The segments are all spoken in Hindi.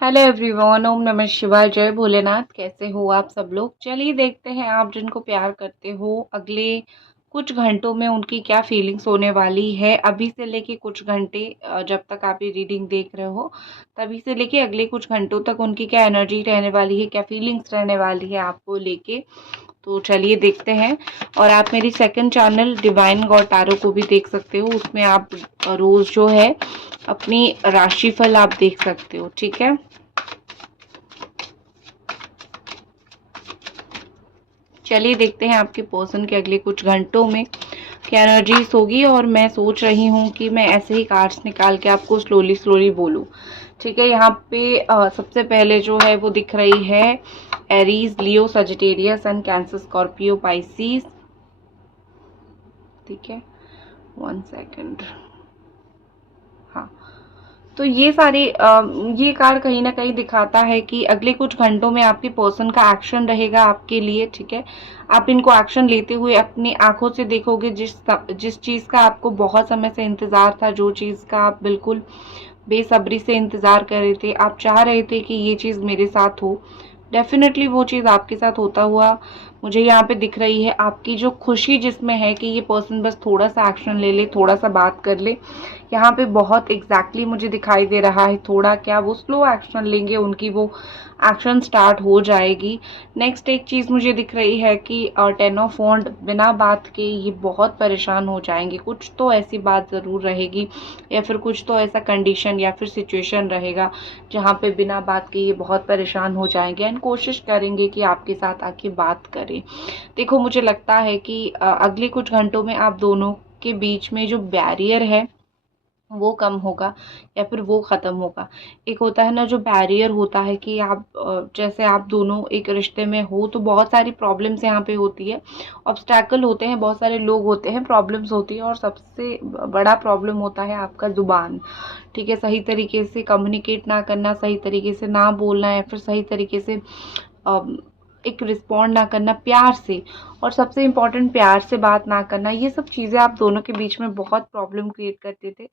हेलो एवरीवन, ओम नमः शिवाय, जय भोलेनाथ। कैसे हो आप सब लोग? चलिए देखते हैं आप जिनको प्यार करते हो अगले कुछ घंटों में उनकी क्या फीलिंग्स होने वाली है। अभी से लेके कुछ घंटे जब तक आप ये रीडिंग देख रहे हो तभी से लेके अगले कुछ घंटों तक उनकी क्या एनर्जी रहने वाली है, क्या फीलिंग्स रहने वाली है आपको लेके। तो चलिए देखते हैं। और आप मेरी second channel divine God tarot को भी देख सकते हो, उसमें आप रोज जो है अपनी राशिफल आप देख सकते हो। ठीक है, चलिए देखते हैं आपके पर्सन के अगले कुछ घंटों में क्या एनर्जीज होगी। और मैं सोच रही हूँ कि मैं ऐसे ही कार्ड्स निकाल के आपको स्लोली स्लोली बोलूँ। ठीक है, यहाँ पे सबसे पहले जो है वो दिख रही है Aries, Leo, Sagittarius and cancer, Scorpio, Pisces. ठीक है, 1 सेकेंड। हाँ, तो ये सारे ये कार्ड कहीं ना कहीं दिखाता है कि अगले कुछ घंटों में आपके पर्सन का एक्शन रहेगा आपके लिए। ठीक है, आप इनको एक्शन लेते हुए अपनी आंखों से देखोगे। जिस चीज का आपको बहुत समय से इंतजार था, जो चीज का आप बिल्कुल बेसब्री से इंतजार कर रहे थे, आप चाह रहे थे कि ये चीज मेरे साथ हो, डेफिनेटली वो चीज आपके साथ होता हुआ मुझे यहाँ पे दिख रही है। आपकी जो खुशी जिसमें है कि ये पर्सन बस थोड़ा सा एक्शन ले ले, थोड़ा सा बात कर ले, यहाँ पे बहुत एग्जैक्टली मुझे दिखाई दे रहा है। थोड़ा क्या, वो स्लो एक्शन लेंगे, उनकी वो एक्शन स्टार्ट हो जाएगी। नेक्स्ट एक चीज़ मुझे दिख रही है कि 10 ऑफ वॉन्ड, बिना बात के ये बहुत परेशान हो जाएंगे। कुछ तो ऐसी बात ज़रूर रहेगी या फिर कुछ तो ऐसा कंडीशन या फिर सिचुएशन रहेगा जहाँ पे बिना बात के ये बहुत परेशान हो जाएंगे एंड कोशिश करेंगे कि आपके साथ आके बात करें। देखो, मुझे लगता है कि अगले कुछ घंटों में आप दोनों के बीच में जो बैरियर है वो कम होगा या फिर वो ख़त्म होगा। एक होता है ना जो बैरियर होता है कि आप जैसे आप दोनों एक रिश्ते में हो तो बहुत सारी प्रॉब्लम्स यहाँ पे होती है, ऑब्स्टैकल होते हैं, बहुत सारे लोग होते हैं, प्रॉब्लम्स होती है, और सबसे बड़ा प्रॉब्लम होता है आपका ज़ुबान। ठीक है, सही तरीके से कम्युनिकेट ना करना, सही तरीके से ना बोलना या फिर सही तरीके से एक रिस्पॉन्ड ना करना प्यार से, और सबसे इम्पोर्टेंट प्यार से बात ना करना। ये सब चीज़ें आप दोनों के बीच में बहुत प्रॉब्लम क्रिएट करते थे।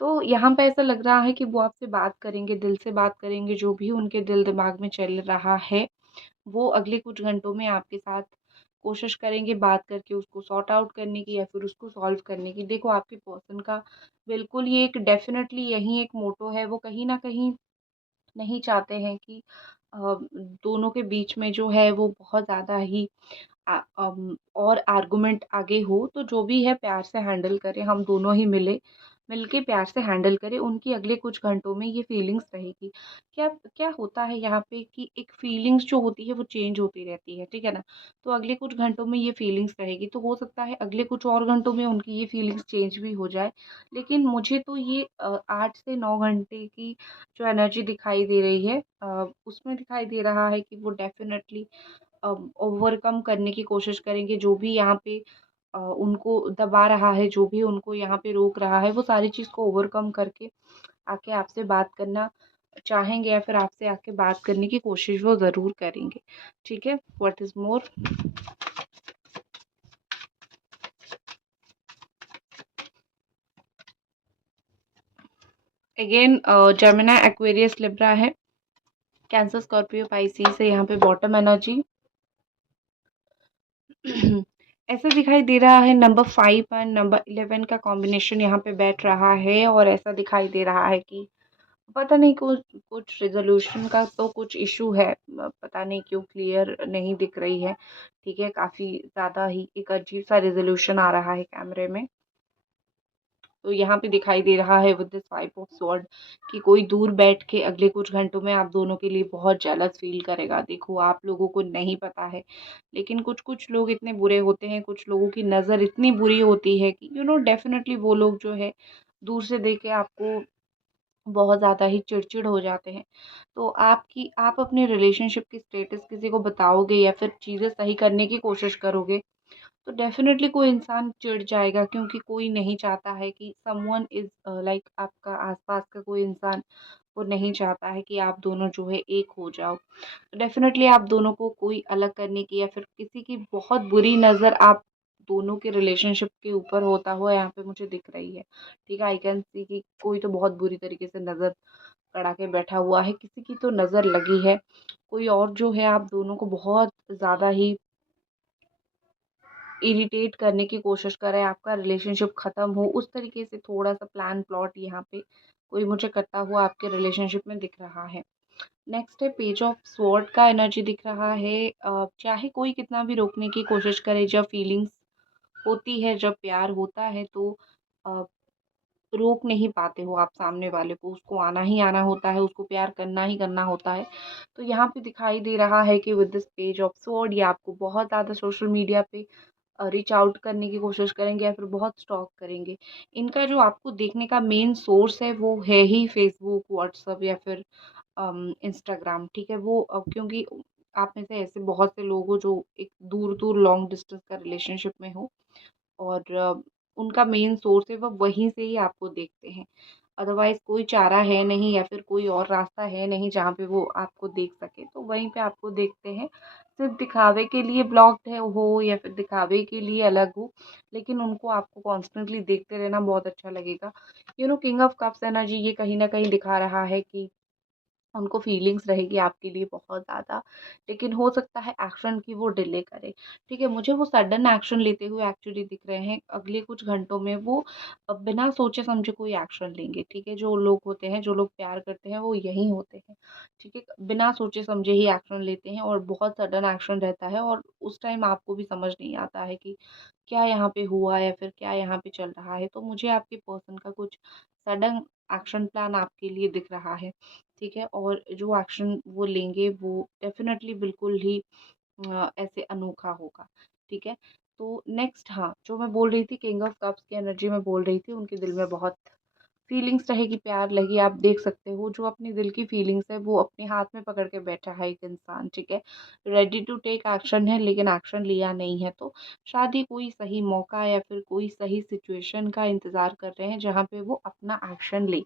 तो यहाँ पे ऐसा लग रहा है कि वो आपसे बात करेंगे, दिल से बात करेंगे। जो भी उनके दिल दिमाग में चल रहा है वो अगले कुछ घंटों में आपके साथ कोशिश करेंगे बात करके उसको सॉर्ट आउट करने की या फिर उसको सॉल्व करने की। देखो, आपके पर्सन का बिल्कुल ये एक डेफिनेटली यही एक मोटो है। वो कहीं ना कहीं नहीं चाहते हैं कि दोनों के बीच में जो है वो बहुत ज़्यादा ही और आर्गुमेंट आगे हो। तो जो भी है प्यार से हैंडल करें, हम दोनों ही मिलके प्यार से हैंडल करें। उनकी अगले कुछ घंटों में ये फीलिंग्स रहेगी। क्या क्या होता है यहाँ पे कि एक फीलिंग्स जो होती है वो चेंज होती रहती है। ठीक है ना, तो अगले कुछ घंटों में ये फीलिंग्स रहेगी, तो हो सकता है अगले कुछ और घंटों में उनकी ये फीलिंग्स चेंज भी हो जाए। लेकिन मुझे तो ये 8 से 9 घंटे की जो एनर्जी दिखाई दे रही है उसमें दिखाई दे रहा है कि वो डेफिनेटली ओवरकम करने की कोशिश करेंगे। जो भी यहाँ पे उनको दबा रहा है, जो भी उनको यहाँ पे रोक रहा है, वो सारी चीज़ को ओवरकम करके आके आपसे बात करना चाहेंगे या फिर आपसे आके बात करने की कोशिश वो ज़रूर करेंगे। ठीक है, what is more. Again Gemini, Aquarius, Libra है, कैंसर, स्कॉर्पियो, पाइसिस है यहाँ पे बॉटम एनर्जी। ऐसा दिखाई दे रहा है नंबर 5 और नंबर 11 का कॉम्बिनेशन यहाँ पे बैठ रहा है। और ऐसा दिखाई दे रहा है कि पता नहीं, कुछ कुछ रेजोल्यूशन का तो कुछ इशू है, पता नहीं क्यों क्लियर नहीं दिख रही है। ठीक है, काफी ज्यादा ही एक अजीब सा रेजोल्यूशन आ रहा है कैमरे में। तो यहाँ पे दिखाई दे रहा है विद दिस 5 ऑफ स्वॉर्ड कि कोई दूर बैठ के अगले कुछ घंटों में आप दोनों के लिए बहुत जेलस फील करेगा। देखो, आप लोगों को नहीं पता है, लेकिन कुछ कुछ लोग इतने बुरे होते हैं, कुछ लोगों की नज़र इतनी बुरी होती है कि डेफिनेटली वो लोग जो है दूर से देख के आपको बहुत ज़्यादा ही चिड़चिड़ हो जाते हैं। तो आप अपने रिलेशनशिप की स्टेटस किसी को बताओगे या फिर चीज़ें सही करने की कोशिश करोगे तो डेफिनेटली कोई इंसान चिढ़ जाएगा, क्योंकि कोई नहीं चाहता है कि समवन इज लाइक आपका आसपास का कोई इंसान वो नहीं चाहता है कि आप दोनों जो है एक हो जाओ। तो डेफिनेटली आप दोनों को कोई अलग करने की या फिर किसी की बहुत बुरी नज़र आप दोनों के रिलेशनशिप के ऊपर होता हुआ यहाँ पे मुझे दिख रही है। ठीक है, आई कैन सी कि कोई तो बहुत बुरी तरीके से नज़र कड़ा के बैठा हुआ है, किसी की तो नज़र लगी है, कोई और जो है आप दोनों को बहुत ज़्यादा ही इरिटेट करने की कोशिश कर रहा है, आपका रिलेशनशिप ख़त्म हो, उस तरीके से थोड़ा-सा प्लान प्लॉट यहाँ पे कोई मुझे करता हुआ आपके रिलेशनशिप में दिख रहा है। नेक्स्ट है पेज ऑफ स्वॉर्ड का एनर्जी दिख रहा है। चाहे कोई कितना भी रोकने की कोशिश करे, जब फीलिंग्स होती है, जब प्यार होता है तो अ, रोक नहीं पाते हो आप सामने वाले को, उसको आना ही आना होता है, उसको प्यार करना ही करना होता है। तो यहाँ पे दिखाई दे रहा है कि with this page of sword ये आपको बहुत ज़्यादा सोशल मीडिया पे रीच आउट करने की कोशिश करेंगे या फिर बहुत स्टॉक करेंगे। इनका जो आपको देखने का मेन सोर्स है वो है ही फेसबुक, व्हाट्सएप या फिर इंस्टाग्राम, ठीक है? वो क्योंकि आप में से ऐसे बहुत से लोग हो जो एक दूर-दूर लॉन्ग डिस्टेंस का रिलेशनशिप में हो और उनका मेन सोर्स है वो वहीं से ही आपको देखते हैं। अदरवाइज़ कोई चारा है नहीं या फिर कोई और रास्ता है नहीं जहाँ पे वो आपको देख सके, तो वहीं पे आपको देखते हैं। सिर्फ़ दिखावे के लिए ब्लॉक्ड है हो या फिर दिखावे के लिए अलग हो, लेकिन उनको आपको कॉन्स्टेंटली देखते रहना बहुत अच्छा लगेगा। किंग ऑफ कप्स एनर्जी ये कहीं न कहीं दिखा रहा है कि उनको फीलिंग्स रहेगी आपके लिए बहुत ज़्यादा, लेकिन हो सकता है एक्शन की वो डिले करें, ठीक है? मुझे वो सडन एक्शन लेते हुए एक्चुअली दिख रहे हैं, अगले कुछ घंटों में वो बिना सोचे-समझे कोई एक्शन लेंगे, ठीक है? जो लोग होते हैं, जो लोग प्यार करते हैं, वो यही होते हैं, ठीक है? बिना सोचे-समझे ही एक्शन लेते हैं और बहुत सडन एक्शन रहता है और उस टाइम आपको भी समझ नहीं आता है कि क्या यहाँ पे हुआ या फिर क्या यहाँ पे चल रहा है। तो मुझे आपके पर्सन का कुछ सडन एक्शन प्लान आपके लिए दिख रहा है, ठीक है? और जो एक्शन वो लेंगे वो डेफ़िनेटली बिल्कुल ही ऐसे अनोखा होगा, ठीक है? तो नेक्स्ट हाँ, जो मैं बोल रही थी किंग ऑफ कप्स की एनर्जी में बोल रही थी, उनके दिल में बहुत फीलिंग्स रहेगी, प्यार लगी, आप देख सकते हो जो अपने दिल की फीलिंग्स है वो अपने हाथ में पकड़ के बैठा है एक इंसान, ठीक है? रेडी टू टेक एक्शन है लेकिन एक्शन लिया नहीं है, तो शायद ही कोई सही मौका या फिर कोई सही सिचुएशन का इंतज़ार कर रहे हैं जहाँ पे वो अपना एक्शन ले,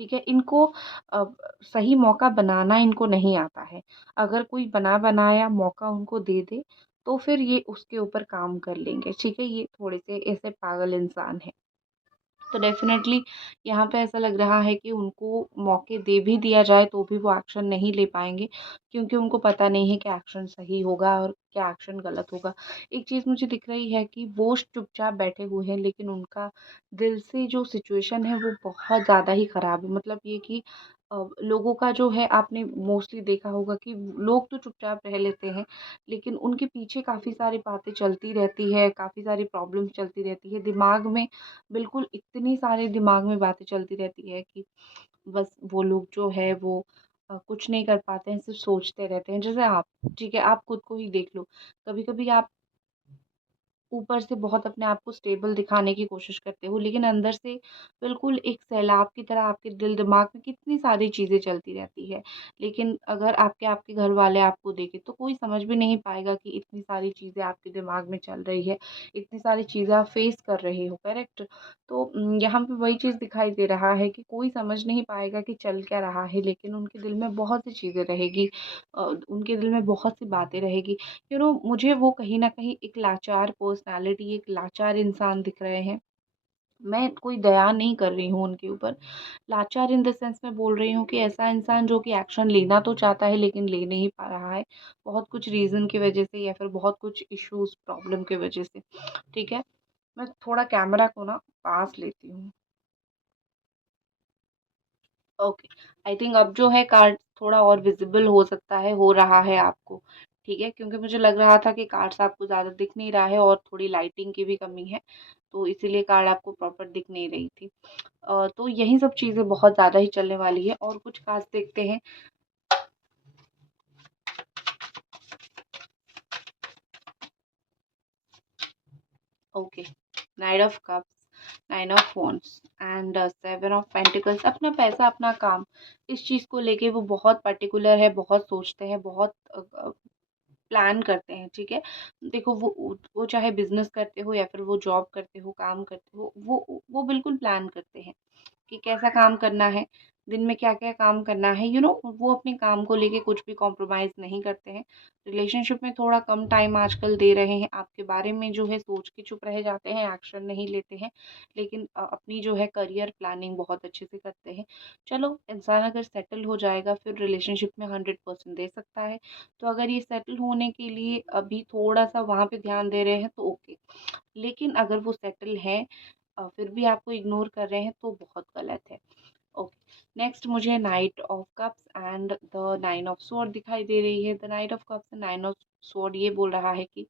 ठीक है? इनको अ, सही मौका बनाना इनको नहीं आता है। अगर कोई बना-बनाया मौका उनको दे दे, तो फिर ये उसके ऊपर काम कर लेंगे, ठीक है? ये थोड़े से ऐसे पागल इंसान हैं। तो डेफ़िनेटली यहाँ पे ऐसा लग रहा है कि उनको मौके दे भी दिया जाए तो भी वो एक्शन नहीं ले पाएँगे, क्योंकि उनको पता नहीं है कि एक्शन सही होगा और क्या एक्शन गलत होगा। एक चीज़ मुझे दिख रही है कि वो चुपचाप बैठे हुए हैं लेकिन उनका दिल से जो सिचुएशन है वो बहुत ज़्यादा ही ख़राब है। मतलब ये कि लोगों का जो है आपने मोस्टली देखा होगा कि लोग तो चुपचाप रह लेते हैं, लेकिन उनके पीछे काफ़ी सारी बातें चलती रहती है, काफ़ी सारी प्रॉब्लम्स चलती रहती है। दिमाग में बिल्कुल इतनी सारे दिमाग में बातें चलती रहती है कि बस वो लोग जो है वो कुछ नहीं कर पाते हैं, सिर्फ़ सोचते रहते हैं। जैसे आप, ठीक है, आप खुद को ही देख लो, कभी-कभी आप ऊपर से बहुत अपने आप को स्टेबल दिखाने की कोशिश करते हो, लेकिन अंदर से बिल्कुल एक सैलाब की तरह आपके दिल-दिमाग में कितनी सारी चीज़ें चलती रहती है। लेकिन अगर आपके घर वाले आपको देखें, तो कोई समझ भी नहीं पाएगा कि इतनी सारी चीज़ें आपके दिमाग में चल रही है, इतनी सारी चीज़ें आप फेस कर रहे हो, करेक्ट? तो यहाँ पे वही चीज़ दिखाई दे रहा है कि कोई समझ नहीं पाएगा कि चल क्या रहा है, लेकिन उनके दिल में बहुत सी चीज़ें रहेगी, उनके दिल में बहुत सी बातें रहेगी। मुझे वो कहीं न कहीं एक लाचार पर्सनैलिटी, एक लाचार इंसान दिख रहे हैं। मैं कोई दया नहीं कर रही हूँ उनके ऊपर। लाचार इन द सेंस मैं बोल रही हूँ कि ऐसा इंसान जो कि एक्शन लेना तो चाहता है लेकिन ले नहीं पा रहा है, बहुत कुछ रीज़न की वज़ह से या फिर बहुत कुछ इश्यूज़, प्रॉब्लम की वज़ह से, ठीक है? मैं थोड़ा कैमरा को ना पास लेती हूँ। ओके, आई थिंक अब जो है कार्ड थोड़ा और विजिबल हो सकता है, हो रहा है आपको, ठीक है? क्योंकि मुझे लग रहा था कि कार्ड्स आपको ज़्यादा दिख नहीं रहा है और थोड़ी लाइटिंग की भी कमी है, तो इसीलिए कार्ड आपको प्रॉपर दिख नहीं रही थी। तो यही सब चीज़ें बहुत ज़्यादा ही चलने वाली है और कुछ कार्ड्स देखते हैं। Okay, night of cups, nine of wands and seven of pentacles. अपना पैसा, अपना काम, इस चीज़ को लेके वो बहुत पर्टिकुलर है, बहुत सोचते हैं, बहुत प्लान करते हैं, ठीक है? देखो वो चाहे बिज़नेस करते हो या फिर वो जॉब करते हो, काम करते हो, वो बिल्कुल प्लान करते हैं। कि कैसा काम करना है, दिन में क्या-क्या काम करना है, वो अपने काम को लेके कुछ भी कॉम्प्रोमाइज़ नहीं करते हैं। रिलेशनशिप में थोड़ा कम टाइम आजकल दे रहे हैं, आपके बारे में जो है सोच के चुप रह जाते हैं, एक्शन नहीं लेते हैं, लेकिन अपनी जो है करियर प्लानिंग बहुत अच्छे से करते हैं। चलो, इंसान अगर सेटल हो जाएगा फिर रिलेशनशिप में 100% दे सकता है। तो अगर ये सेटल होने के लिए अभी थोड़ा-सा वहाँ पे ध्यान दे रहे हैं तो ओके। लेकिन अगर वो सेटल हैं फिर भी आपको इग्नोर कर रहे हैं तो बहुत गलत है। ओके, नेक्स्ट मुझे night of cups and the nine of sword दिखाई दे रही है। The night of cups and nine of sword ये बोल रहा है कि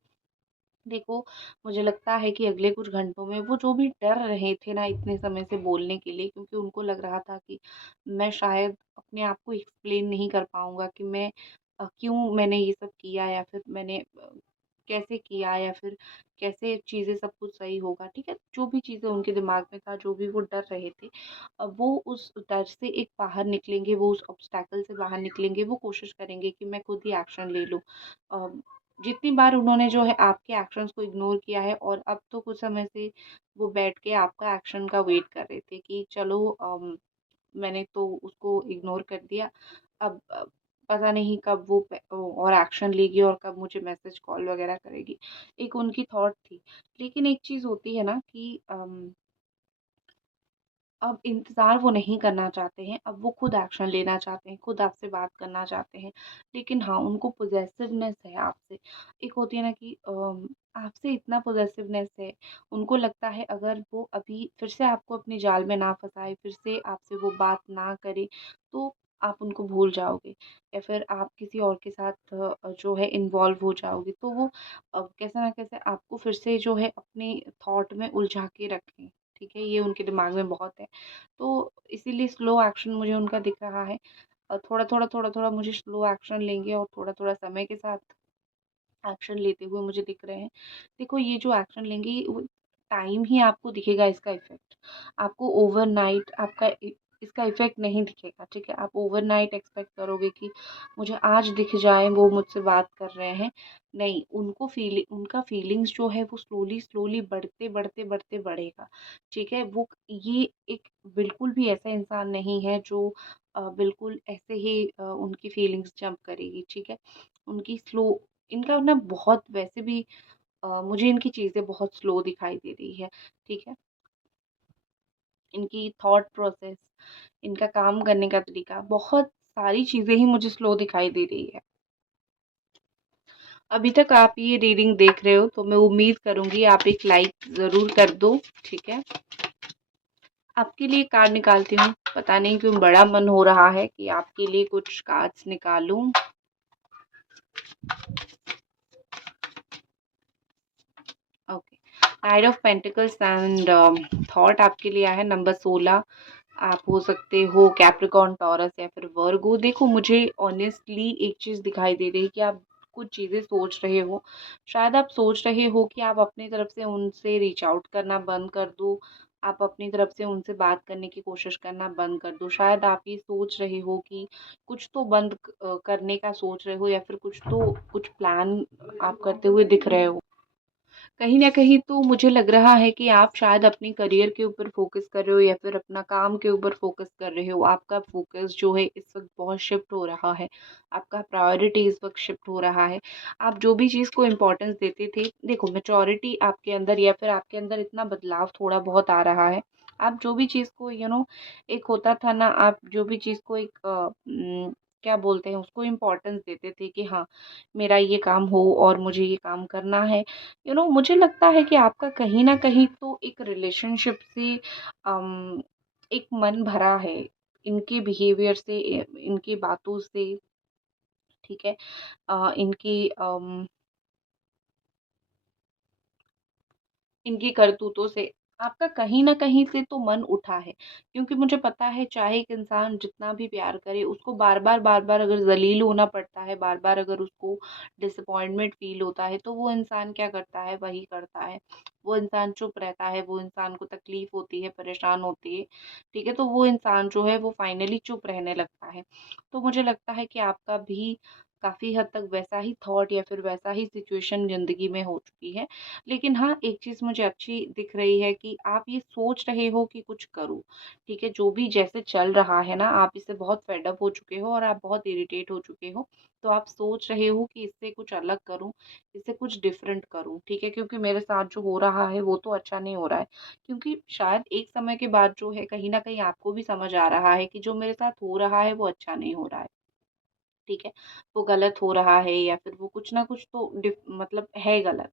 देखो, मुझे लगता है कि अगले कुछ घंटों में वो जो भी डर रहे थे ना इतने समय से बोलने के लिए, क्योंकि उनको लग रहा था कि मैं शायद अपने आप को एक्सप्लेन नहीं कर पाऊँगा कि मैं क्यों मैंने ये सब किया, या फिर मैंने कैसे किया, या फिर कैसे चीज़ें सब कुछ सही होगा, ठीक है? जो भी चीज़ें उनके दिमाग में था, जो भी वो डर रहे थे, वो उस डर से एक बाहर निकलेंगे, वो उस ऑब्स्टैकल से बाहर निकलेंगे, वो कोशिश करेंगे कि मैं खुद ही एक्शन ले लूँ। अ, जितनी बार उन्होंने जो है आपके एक्शंस को इग्नोर किया है, और अब तो कुछ समय से वो बैठ के आपका एक्शन का वेट कर रहे थे कि चलो मैंने तो उसको इग्नोर कर दिया, अब पता नहीं कब वो और एक्शन लेगी और कब मुझे मैसेज कॉल वगैरह करेगी, एक उनकी थॉट थी। लेकिन एक चीज़ होती है ना कि अब इंतज़ार वो नहीं करना चाहते हैं, अब वो खुद एक्शन लेना चाहते हैं, खुद आपसे बात करना चाहते हैं। लेकिन हाँ, उनको पॉसेसिवनेस है आपसे। एक होती है ना कि आपसे इतना पॉसेसिवनेस है, उनको लगता है अगर वो अभी फिर से आपको अपनी जाल में ना फँसाए, फिर से आपसे वो बात ना करे, तो आप उनको भूल जाओगे, या फिर आप किसी और के साथ जो है इन्वॉल्व हो जाओगे। तो वो कैसे ना कैसे आपको फिर से जो है अपने थॉट में उलझा के रखें। ठीक है? ये उनके दिमाग में बहुत है। तो इसीलिए स्लो एक्शन मुझे उनका दिख रहा है। थोड़ा-थोड़ा, थोड़ा-थोड़ा मुझे स्लो एक्शन लेंगे, और थोड़ा-थोड़ा समय के साथ एक्शन लेते हुए मुझे दिख रहे हैं। देखो, ये जो एक्शन लेंगे वो टाइम ही आपको दिखेगा इसका इफ़ेक्ट। आपको ओवरनाइट आपका इसका इफ़ेक्ट नहीं दिखेगा, ठीक है? आप ओवरनाइट एक्सपेक्ट करोगे कि मुझे आज दिख जाए वो मुझसे बात कर रहे हैं। नहीं, उनका फीलिंग्स जो है वो स्लोली बढ़ते, बढ़ते, बढ़ते बढ़ेगा, ठीक है? वो ये एक बिल्कुल भी ऐसा इंसान नहीं है जो बिल्कुल ऐसे ही उनकी फीलिंग्स जंप करेगी, ठीक है? उनकी स्लो इनका ना बहुत वैसे भी मुझे इनकी चीज़ें बहुत स्लो दिखाई दे रही है, ठीक है? इनकी थॉट प्रोसेस, इनका काम करने का तरीका, बहुत सारी चीज़ें ही मुझे स्लो दिखाई दे रही है। अभी तक आप ये रीडिंग देख रहे हो तो मैं उम्मीद करूँगी आप एक लाइक ज़रूर कर दो, ठीक है? आपके लिए कार्ड निकालती हूँ, पता नहीं क्यों बड़ा मन हो रहा है कि आपके लिए कुछ कार्ड्स निकालूँ। Okay, night of pentacles and thought आपके लिए आया है नंबर 16। आप हो सकते हो कैप्रिकॉर्न, टॉरस या फिर वर्गो। देखो, मुझे ऑनेस्टली एक चीज़ दिखाई दे रही है कि आप कुछ चीज़ें सोच रहे हो। शायद आप सोच रहे हो कि आप अपनी तरफ से उनसे रीच आउट करना बंद कर दो। आप अपनी तरफ से उनसे बात करने की कोशिश करना बंद कर दो। शायद आप ये सोच रहे हो कि कुछ तो बंद करने का सोच रहे हो, या फिर कुछ प्लान आप करते हुए दिख रहे हो। कहीं न कहीं तो मुझे लग रहा है कि आप शायद अपनी करियर के ऊपर फ़ोकस कर रहे हो, या फिर अपना काम के ऊपर फ़ोकस कर रहे हो। आपका फ़ोकस जो है इस वक़्त बहुत शिफ्ट हो रहा है। आपका प्रायोरिटी इस वक़्त शिफ्ट हो रहा है। आप जो भी चीज़ को इम्पोर्टेंस देते थे, देखो, मैच्योरिटी आपके अंदर, या फिर आपके अंदर इतना बदलाव थोड़ा बहुत आ रहा है। आप जो भी चीज़ को एक होता था ना, आप जो भी चीज़ को एक क्या बोलते हैं उसको, इम्पोर्टेंस देते थे कि हाँ, मेरा ये काम हो और मुझे ये काम करना है। मुझे लगता है कि आपका कहीं न कहीं तो एक रिलेशनशिप से अम, एक मन भरा है, इनके बिहेवियर से, इनकी बातों से, ठीक है? इनकी करतूतों से आपका कहीं न कहीं से तो मन उठा है। क्योंकि मुझे पता है, चाहे एक इंसान जितना भी प्यार करे, उसको बार-बार अगर ज़लील होना पड़ता है, बार-बार अगर उसको डिसअपॉइंटमेंट फ़ील होता है, तो वो इंसान क्या करता है, वही करता है। वो इंसान चुप रहता है, वो इंसान को तकलीफ़ होती है, परेशान होती है, ठीक है? तो वो इंसान जो है वो फाइनली चुप रहने लगता है। तो मुझे लगता है कि आपका भी काफ़ी हद तक वैसा ही थॉट या फिर वैसा ही सिचुएशन ज़िंदगी में हो चुकी है। लेकिन हाँ, एक चीज़ मुझे अच्छी दिख रही है कि आप ये सोच रहे हो कि कुछ करूँ, ठीक है? जो भी जैसे चल रहा है ना, आप इससे बहुत फेड अप हो चुके हो और आप बहुत इरिटेट हो चुके हो। तो आप सोच रहे हो कि इससे कुछ अलग करूँ, इससे कुछ डिफरेंट करूँ, ठीक है? क्योंकि मेरे साथ जो हो रहा है वो तो अच्छा नहीं हो रहा है। क्योंकि शायद एक समय के बाद जो है कहीं न कहीं आपको भी समझ आ रहा है कि जो मेरे साथ हो रहा है वो अच्छा नहीं हो रहा है। ठीक है, वो गलत हो रहा है या फिर वो कुछ ना कुछ तो मतलब है गलत।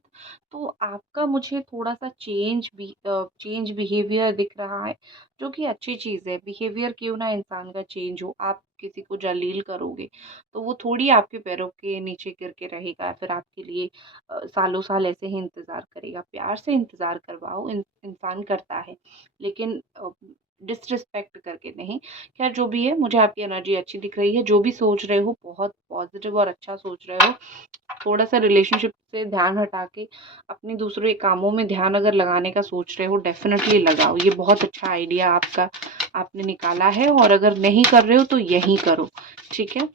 तो आपका मुझे थोड़ा-सा चेंज बिहेवियर दिख रहा है, जो कि अच्छी चीज़ है। बिहेवियर क्यों ना इंसान का चेंज हो, आप किसी को जलील करोगे, तो वो थोड़ी आपके पैरों के नीचे गिर के रहेगा, फिर आपके लिए सालों-साल ऐसे ही इंतज़ार करेगा। प्यार से इंतज़ार करवाओ, इंसान करता है, लेकिन डिसरिस्पेक्ट करके नहीं। खैर जो भी है, मुझे आपकी एनर्जी अच्छी दिख रही है। जो भी सोच रहे हो बहुत पॉजिटिव और अच्छा सोच रहे हो। थोड़ा-सा रिलेशनशिप से ध्यान हटा के अपने दूसरे कामों में ध्यान अगर लगाने का सोच रहे हो, डेफ़िनिटली लगाओ। ये बहुत अच्छा आइडिया आपका आपने निकाला है और अगर नहीं कर रहे हो तो यही करो, ठीक है?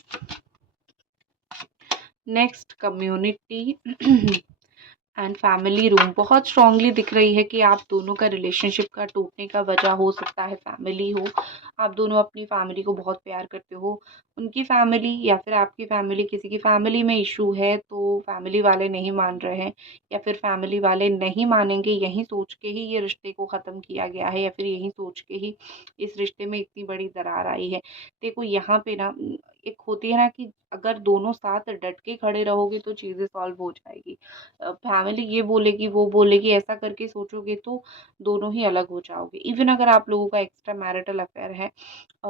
Next community and family room बहुत स्ट्रांगली दिख रही है कि आप दोनों का रिलेशनशिप का टूटने का वजह हो सकता है फैमिली हो। आप दोनों अपनी फैमिली को बहुत प्यार करते हो। उनकी फैमिली या फिर आपकी फैमिली किसी की फैमिली में इशू है तो फैमिली वाले नहीं मान रहे हैं या फिर फैमिली वाले नहीं मानेंगे यही सोच के ही ये रिश्ते को ख़त्म किया गया है या फिर यही सोच के ही इस रिश्ते में इतनी बड़ी दरार आई है। देखो यहाँ पे ना एक होती है ना कि अगर दोनों साथ डट के खड़े रहोगे तो चीज़ें सॉल्व हो जाएगी। फैमिली ये बोलेगी, वो बोलेगी, ऐसा करके सोचोगे तो दोनों ही अलग हो जाओगे। इवन अगर आप लोगों का एक्स्ट्रा मैरिटल अफेयर है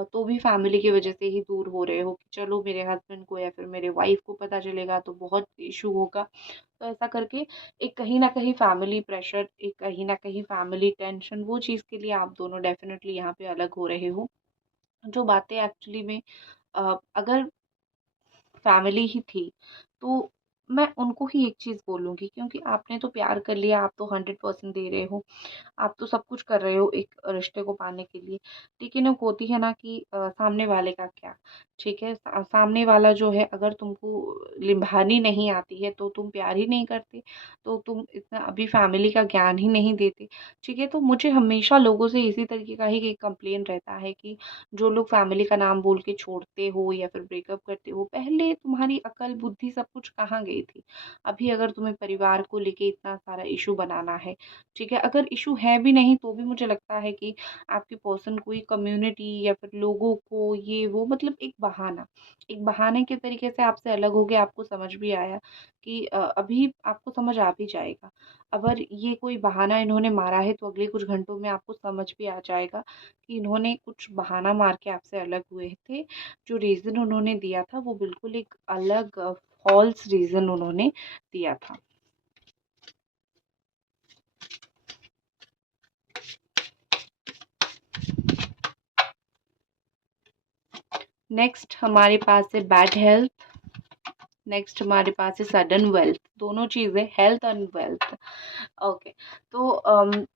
तो भी फैमिली की वजह से ही दूर हो रहे हो कि चलो मेरे हस्बैंड को या फिर मेरे वाइफ को पता चलेगा तो बहुत इशू होगा। तो ऐसा करके एक कहीं न कहीं फैमिली प्रेशर, एक कहीं न कहीं फैमिली टेंशन वो चीज़ के लिए आप दोनों डेफ़िनेटली यहाँ पे अलग हो रहे हो। जो बातें एक्चुअली में अगर फैमिली ही थी, तो मैं उनको ही एक चीज़ बोलूँगी क्योंकि आपने तो प्यार कर लिया, आप तो 100% दे रहे हो। आप तो सब कुछ कर रहे हो एक रिश्ते को पाने के लिए। लेकिन एक होती है ना कि सामने वाले का क्या, ठीक है? सामने वाला जो है अगर तुमको निभानी नहीं आती है तो तुम प्यार ही नहीं करते, तो तुम इतना अभी फैमिली का ज्ञान ही नहीं देते, ठीक है? तो मुझे हमेशा लोगों से इसी तरीके का ही एक कंप्लेन रहता है कि जो लोग फैमिली का नाम बोल के छोड़ते हो या फिर ब्रेकअप करते हो, पहले तुम्हारी अकल, बुद्धि सब कुछ कहाँ गई थी? अभी अगर तुम्हें परिवार को लेके इतना सारा इश्यू बनाना है, ठीक है? अगर इश्यू है भी नहीं तो भी मुझे लगता है कि आपके पर्सन कोई कम्युनिटी या फिर लोगों को ये वो मतलब एक बहाने के तरीके से आपसे अलग हो गया, आपको समझ भी आया कि अभी आपको समझ आ भी जाएगा। अगर ये कोई बहाना इन्होंने मारा है तो अगले कुछ घंटों में आपको समझ भी आ जाएगा कि इन्होंने कुछ बहाना मार के आपसे अलग हुए थे। जो रीज़न उन्होंने दिया था वो बिल्कुल एक अलग फ़ॉल्स रीज़न उन्होंने दिया था। नेक्स्ट हमारे पास है बैड हेल्थ। नेक्स्ट हमारे पास है सडन वेल्थ। दोनों चीज़ें हेल्थ एंड वेल्थ। ओके, तो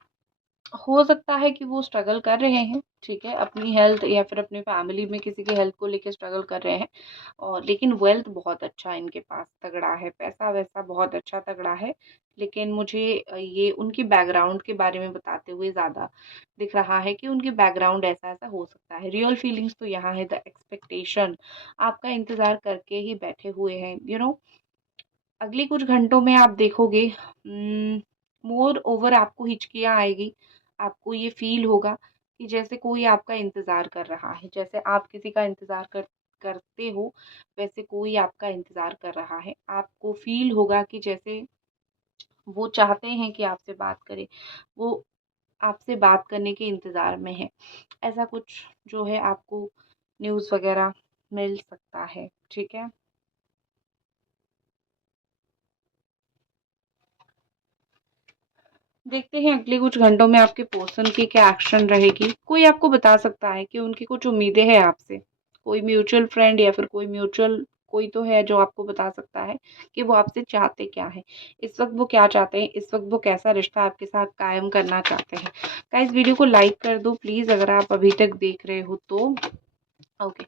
हो सकता है कि वो स्ट्रगल कर रहे हैं, ठीक है, अपनी हेल्थ या फिर अपनी फैमिली में किसी की हेल्थ को लेके स्ट्रगल कर रहे हैं और लेकिन वेल्थ बहुत अच्छा इनके पास तगड़ा है, पैसा-वैसा बहुत अच्छा तगड़ा है। लेकिन मुझे ये उनकी बैकग्राउंड के बारे में बताते हुए ज़्यादा दिख रहा है कि उनके बैकग्राउंड ऐसा-ऐसा हो सकता है। रियल फीलिंग्स तो यहाँ है द एक्सपेक्टेशन, आपका इंतज़ार करके ही बैठे हुए हैं, अगले कुछ घंटों में आप देखोगे मोर ओवर आपको हिचकियाँ आएगी। आपको ये फ़ील होगा कि जैसे कोई आपका इंतज़ार कर रहा है। जैसे आप किसी का इंतज़ार करते हो, वैसे कोई आपका इंतज़ार कर रहा है। आपको फ़ील होगा कि जैसे वो चाहते हैं कि आपसे बात करें। वो आपसे बात करने के इंतज़ार में हैं। ऐसा कुछ जो है आपको न्यूज़ वग़ैरह मिल सकता है। ठीक है? देखते हैं अगले कुछ घंटों में आपके पर्सन की क्या एक्शन रहेगी। कोई आपको बता सकता है कि उनकी कुछ उम्मीदें हैं आपसे। कोई म्यूचुअल फ्रेंड या फिर कोई तो है जो आपको बता सकता है कि वो आपसे चाहते क्या हैं। इस वक़्त वो क्या चाहते हैं, इस वक़्त वो कैसा रिश्ता आपके साथ कायम करना चाहते हैं। गाइस वीडियो को लाइक कर दो प्लीज़ अगर आप अभी तक देख रहे हो तो। Okay,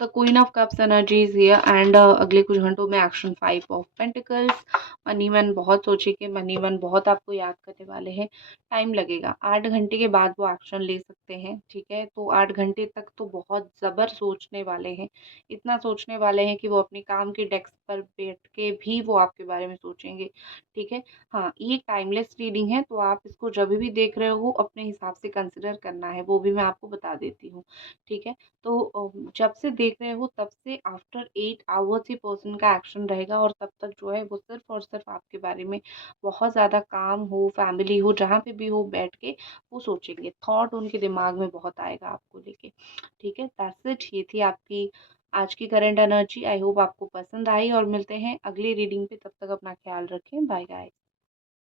the queen of cups energy is here and अगले कुछ घंटों में action 5 of pentacles. Money man बहुत सोचेंगे, मनी मैन बहुत आपको याद करने वाले हैं। टाइम लगेगा, 8 घंटे के बाद वो एक्शन ले सकते हैं, ठीक है। तो 8 घंटे तक तो बहुत ज़बर सोचने वाले हैं, इतना सोचने वाले हैं कि वो अपने काम के डेस्क पर बैठ के भी वो आपके बारे में सोचेंगे, ठीक है। हाँ, ये टाइमलेस रीडिंग है, तो आप इसको जब भी देख रहे हो अपने हिसाब से कंसिडर करना है, वो भी मैं आपको बता देती हूँ, ठीक है। तो जब से देख रहे हो तब से आफ्टर 8 आवर्स ही पर्सन का एक्शन रहेगा, और तब तक जो है वो सिर्फ और सिर्फ आपके बारे में बहुत ज़्यादा काम हो, फैमिली हो, जहाँ पे भी हो बैठ के वो सोचेंगे, थॉट उनके दिमाग में बहुत आएगा आपको लेके, ठीक है। दैट्स इट, ये थी आपकी आज की करंट एनर्जी। आई होप आपको पसंद आई, और मिलते हैं अगली रीडिंग पे, तब तक अपना ख्याल रखें। Bye guys.